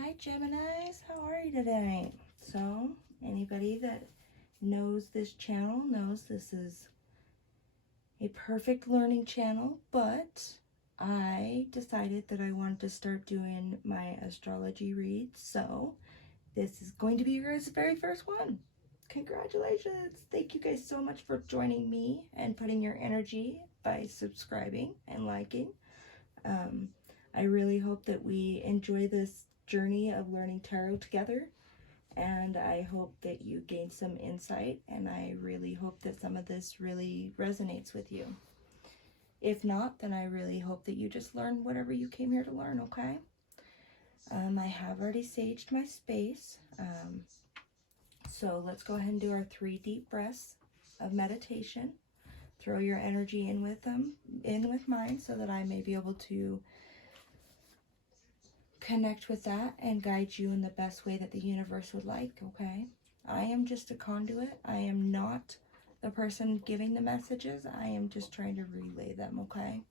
Hi Geminis, how are you today? So, anybody that knows this channel knows this is a perfect learning channel, but I decided that I wanted to start doing my astrology reads, so this is going to be your guys' very first one. Congratulations! Thank you guys so much for joining me and putting your energy by subscribing and liking. I really hope that we enjoy this journey of learning tarot together, and I hope that you gain some insight, and I really hope that some of this really resonates with you. If not, then I really hope that you just learn whatever you came here to learn, okay? I have already saged my space, so let's go ahead and do our 3 deep breaths of meditation. Throw your energy in with mine, so that I may be able to connect with that and guide you in the best way that the universe would like, okay? I am just a conduit. I am not the person giving the messages. I am just trying to relay them, okay?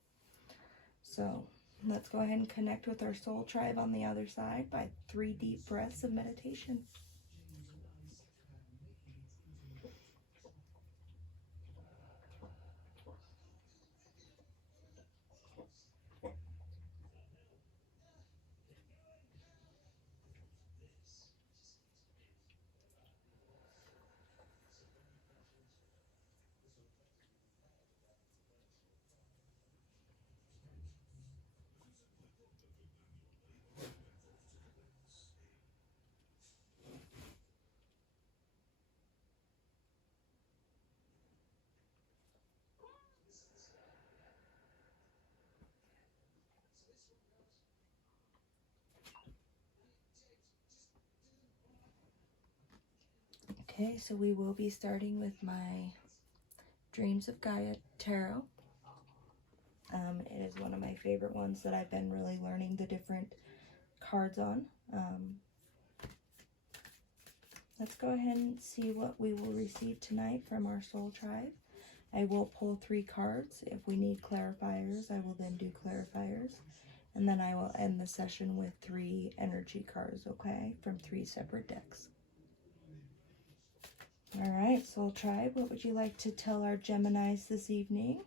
So let's go ahead and connect with our soul tribe on the other side by 3 deep breaths of meditation. Okay, so we will be starting with my Dreams of Gaia Tarot. It is one of my favorite ones that I've been really learning the different cards on. Let's go ahead and see what we will receive tonight from our soul tribe. I will pull 3 cards. If we need clarifiers, I will then do clarifiers. And then I will end the session with 3 energy cards, okay, from 3 separate decks. All right, soul tribe, what would you like to tell our Geminis this evening?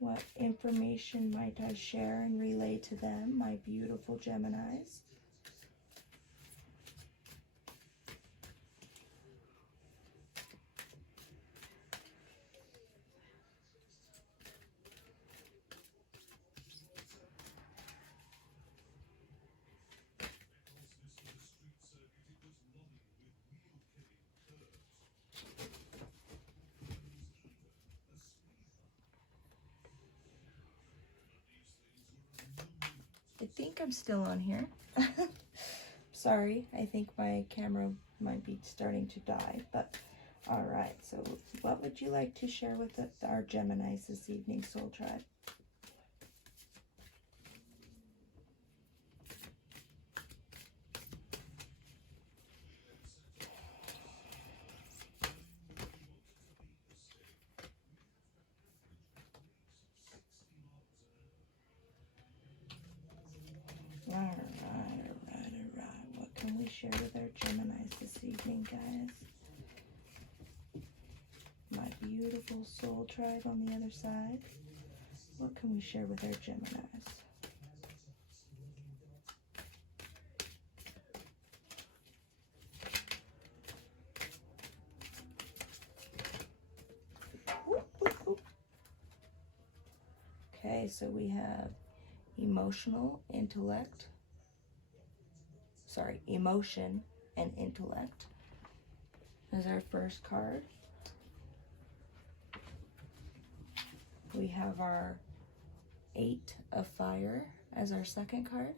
What information might I share and relay to them, my beautiful Geminis? I think I'm still on here. Sorry, I think my camera might be starting to die, but all right. So what would you like to share with our Geminis this evening, soul tribe? All right. What can we share with our Geminis this evening, guys? My beautiful soul tribe on the other side. What can we share with our Geminis? Whoop, whoop, whoop. Okay, so we have emotion and intellect as our first card. We have our 8 of Fire as our second card.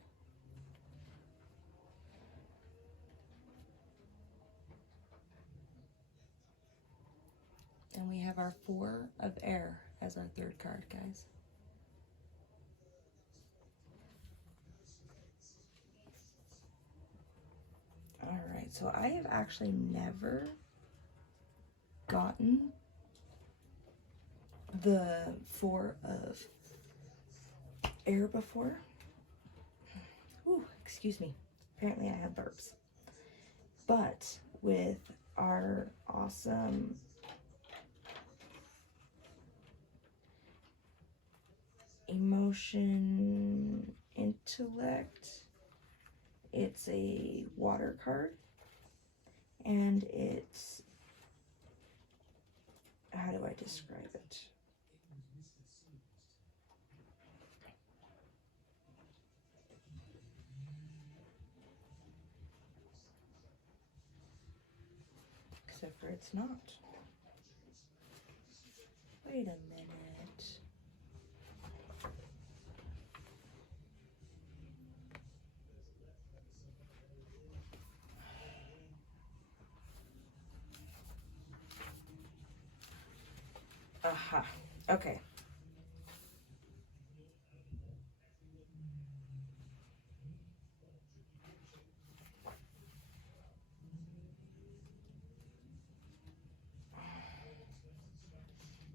And we have our 4 of Air as our third card, guys. All right, so I have actually never gotten the 4 of Air before. Ooh, excuse me. Apparently I have burps. But with our awesome emotion intellect, it's a water card, and it's, how do I describe it? Except for it's not. Wait a minute. Aha. Okay.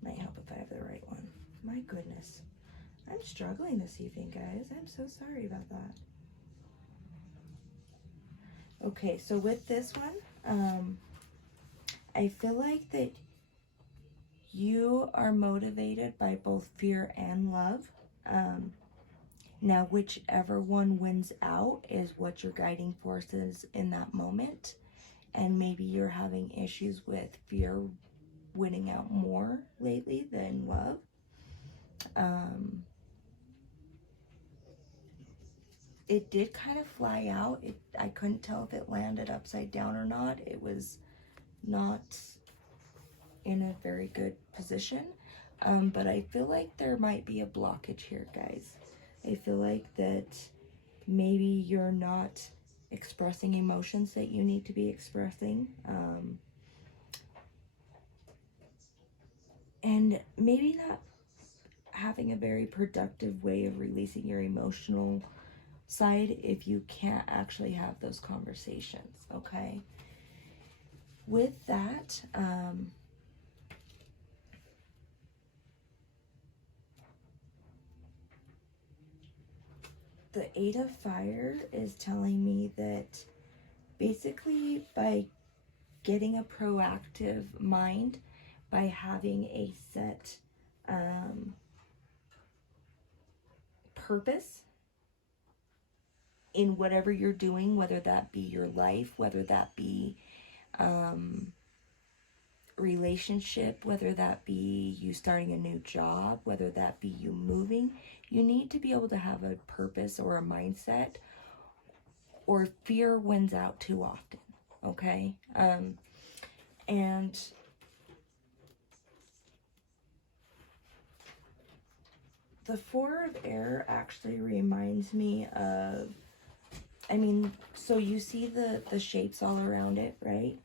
Might help if I have the right one. My goodness. I'm struggling this evening, guys. I'm so sorry about that. Okay, so with this one, I feel like that you are motivated by both fear and love. Now, whichever one wins out is what your guiding force is in that moment. And maybe you're having issues with fear winning out more lately than love. It did kind of fly out. I couldn't tell if it landed upside down or not. It was not in a very good position. But I feel like there might be a blockage here, guys. I feel like that maybe you're not expressing emotions that you need to be expressing. And maybe not having a very productive way of releasing your emotional side if you can't actually have those conversations, okay? With that, the Eight of Fire is telling me that basically by getting a proactive mind, by having a set purpose in whatever you're doing, whether that be your life, whether that be relationship, whether that be you starting a new job, whether that be you moving, you need to be able to have a purpose or a mindset, or fear wins out too often, okay? And the Four of Air actually reminds me of, I mean, so you see the shapes all around it, right?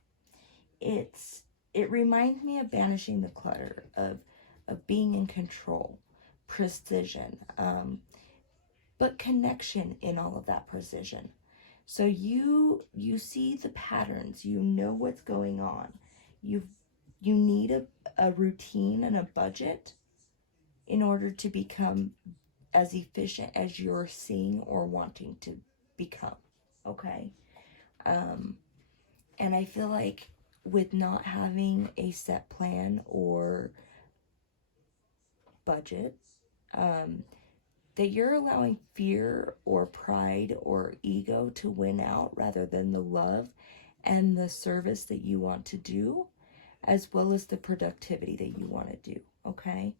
It reminds me of banishing the clutter, of being in control, precision, but connection in all of that precision. So you see the patterns, you know what's going on. You need a routine and a budget in order to become as efficient as you're seeing or wanting to become, okay? And I feel like with not having a set plan or budget, that you're allowing fear or pride or ego to win out rather than the love and the service that you want to do, as well as the productivity that you want to do, okay?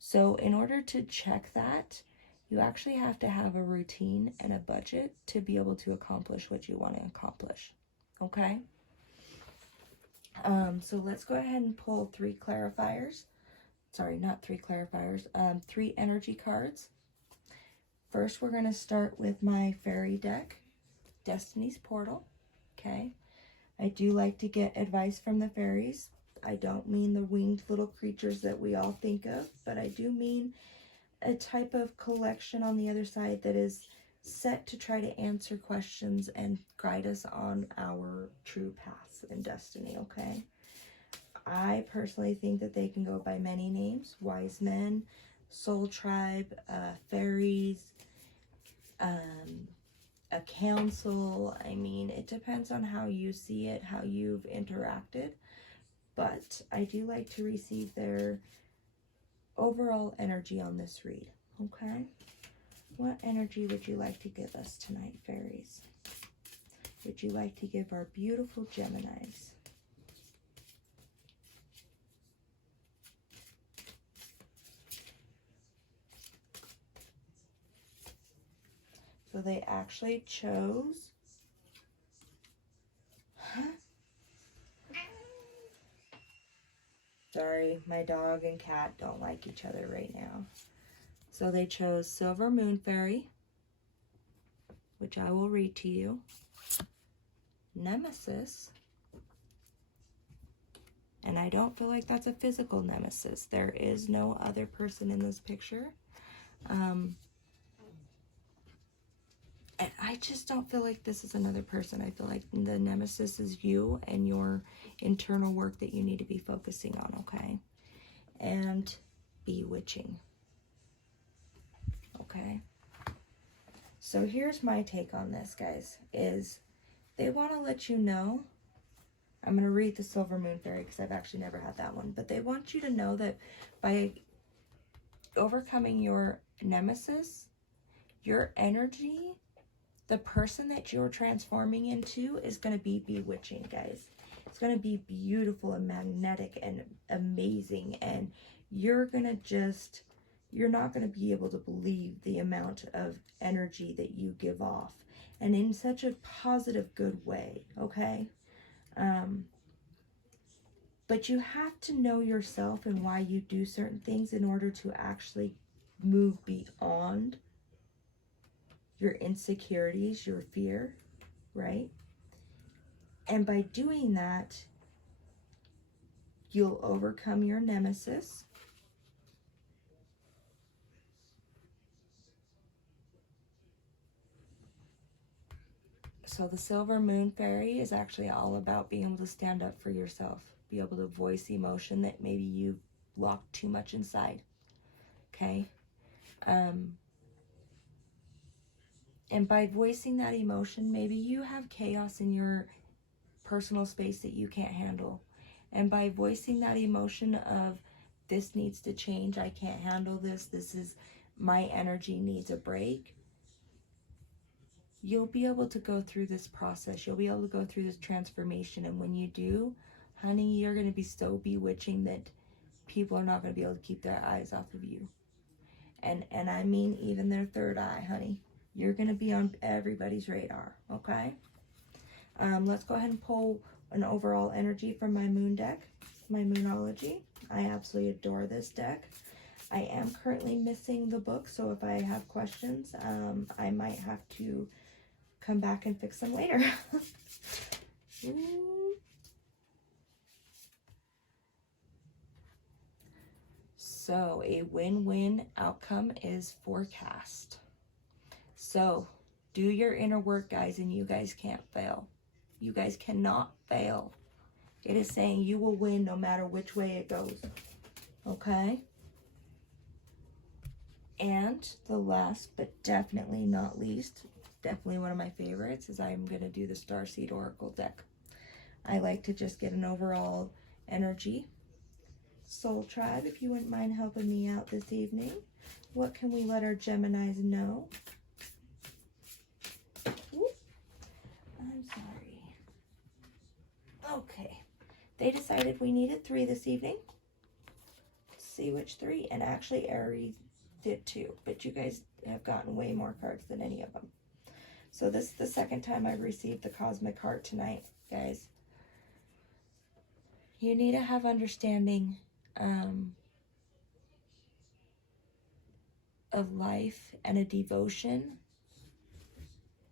So in order to check that, you actually have to have a routine and a budget to be able to accomplish what you want to accomplish, okay? So let's go ahead and pull three clarifiers. Sorry, not three clarifiers, three energy cards. First, we're going to start with my fairy deck, Destiny's Portal, okay? I do like to get advice from the fairies. I don't mean the winged little creatures that we all think of, but I do mean a type of collection on the other side that is set to try to answer questions and guide us on our true paths in destiny, okay? I personally think that they can go by many names: wise men, soul tribe, fairies, a counsel. I mean, it depends on how you see it, how you've interacted. But I do like to receive their overall energy on this read. Okay? What energy would you like to give us tonight, fairies? Would you like to give our beautiful Geminis? So they actually chose... Sorry, my dog and cat don't like each other right now. So they chose Silver Moon Fairy, which I will read to you. Nemesis. And I don't feel like that's a physical nemesis. There is no other person in this picture. And I just don't feel like this is another person. I feel like the nemesis is you and your internal work that you need to be focusing on, okay? And bewitching. Okay? So here's my take on this, guys, is they want to let you know, I'm going to read the Silver Moon Fairy because I've actually never had that one, but they want you to know that by overcoming your nemesis, your energy, the person that you're transforming into is going to be bewitching, guys. It's going to be beautiful and magnetic and amazing, and you're going to just, you're not going to be able to believe the amount of energy that you give off, and in such a positive, good way, okay? But you have to know yourself and why you do certain things in order to actually move beyond your insecurities, your fear, right? And by doing that, you'll overcome your nemesis. So the Silver Moon Fairy is actually all about being able to stand up for yourself, be able to voice emotion that maybe you've locked too much inside, okay? And by voicing that emotion, maybe you have chaos in your personal space that you can't handle. And by voicing that emotion of, this needs to change, I can't handle this, this is, my energy needs a break, you'll be able to go through this process. You'll be able to go through this transformation. And when you do, honey, you're going to be so bewitching that people are not going to be able to keep their eyes off of you. And I mean even their third eye, honey. You're going to be on everybody's radar, okay? Let's go ahead and pull an overall energy from my moon deck, my Moonology. I absolutely adore this deck. I am currently missing the book, so if I have questions, I might have to come back and fix them later. So a win-win outcome is forecast. So do your inner work, guys, and you guys can't fail. You guys cannot fail. It is saying you will win no matter which way it goes. Okay? And the last but definitely not least, definitely one of my favorites, is I'm going to do the Starseed Oracle deck. I like to just get an overall energy. Soul Tribe, if you wouldn't mind helping me out this evening, what can we let our Geminis know? Ooh, I'm sorry. Okay. They decided we needed 3 this evening. Let's see which 3. And actually Aries did too, but you guys have gotten way more cards than any of them. So this is the second time I've received the Cosmic Heart tonight, guys. You need to have understanding of life and a devotion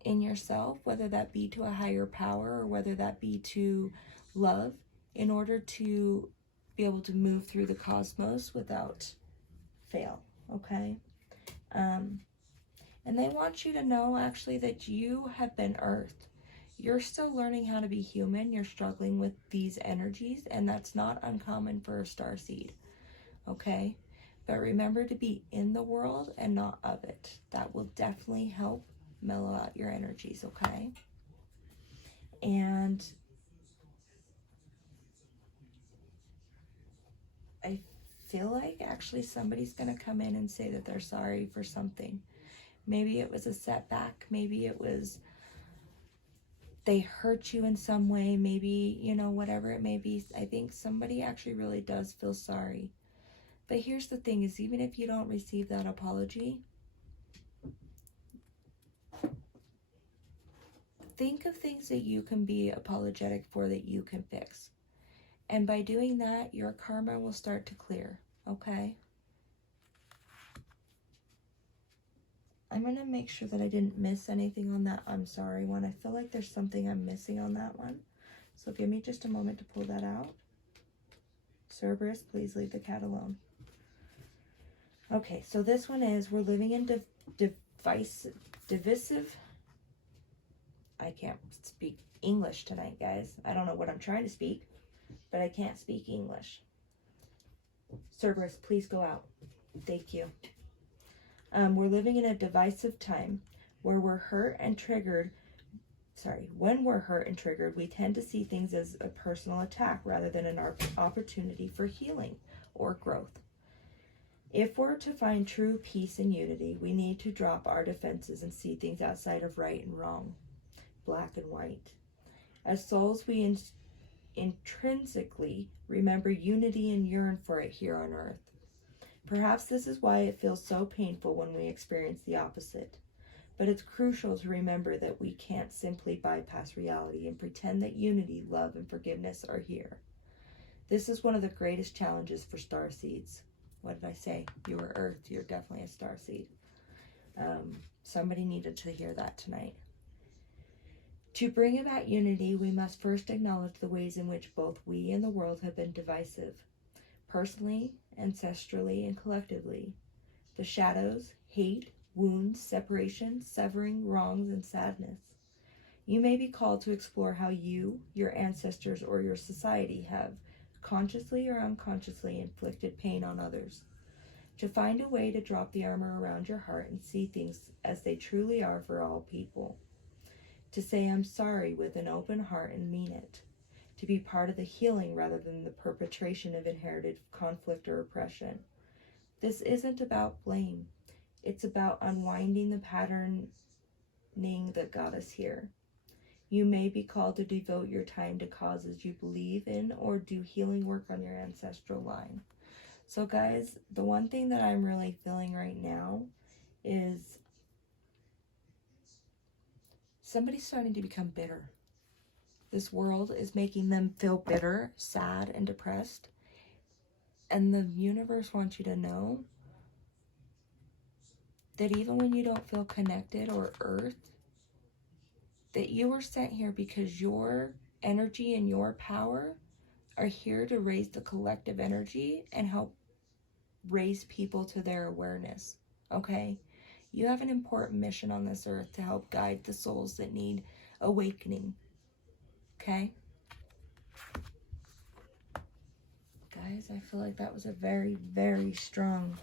in yourself, whether that be to a higher power or whether that be to love, in order to be able to move through the cosmos without fail, okay? And they want you to know actually that you have been earthed. You're still learning how to be human. You're struggling with these energies, and that's not uncommon for a starseed, okay? But remember to be in the world and not of it. That will definitely help mellow out your energies, okay? And I feel like actually somebody's going to come in and say that they're sorry for something. Maybe it was a setback. Maybe it was they hurt you in some way. Maybe, you know, whatever it may be. I think somebody actually really does feel sorry. But here's the thing is, even if you don't receive that apology, think of things that you can be apologetic for, that you can fix. And by doing that, your karma will start to clear, okay? I'm going to make sure that I didn't miss anything on that I'm sorry one. I feel like there's something I'm missing on that one. So give me just a moment to pull that out. Cerberus, please leave the cat alone. Okay, so this one is, we're living in divisive. I can't speak English tonight, guys. I don't know what I'm trying to speak, but I can't speak English. Cerberus, please go out. Thank you. We're living in a divisive time where we're hurt and triggered. When we're hurt and triggered, we tend to see things as a personal attack rather than an opportunity for healing or growth. If we're to find true peace and unity, we need to drop our defenses and see things outside of right and wrong, black and white. As souls, we intrinsically remember unity and yearn for it here on earth. Perhaps this is why it feels so painful when we experience the opposite. But it's crucial to remember that we can't simply bypass reality and pretend that unity, love, and forgiveness are here. This is one of the greatest challenges for starseeds. What did I say? You were Earth. You're definitely a starseed. Somebody needed to hear that tonight. To bring about unity, we must first acknowledge the ways in which both we and the world have been divisive, personally, ancestrally, and collectively. The shadows, hate, wounds, separation, severing, wrongs, and sadness. You may be called to explore how you, your ancestors, or your society have, consciously or unconsciously, inflicted pain on others. To find a way to drop the armor around your heart and see things as they truly are for all people. To say I'm sorry with an open heart and mean it. To be part of the healing rather than the perpetration of inherited conflict or oppression. This isn't about blame. It's about unwinding the patterning that got us here. You may be called to devote your time to causes you believe in or do healing work on your ancestral line. So guys, the one thing that I'm really feeling right now is somebody's starting to become bitter. This world is making them feel bitter, sad, and depressed. And the universe wants you to know that even when you don't feel connected or earth, that you were sent here because your energy and your power are here to raise the collective energy and help raise people to their awareness, okay? You have an important mission on this earth to help guide the souls that need awakening, okay? Guys, I feel like that was a very, very strong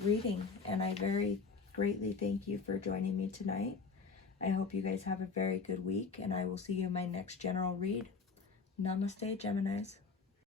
reading, and I very greatly thank you for joining me tonight. I hope you guys have a very good week, and I will see you in my next general read. Namaste, Geminis.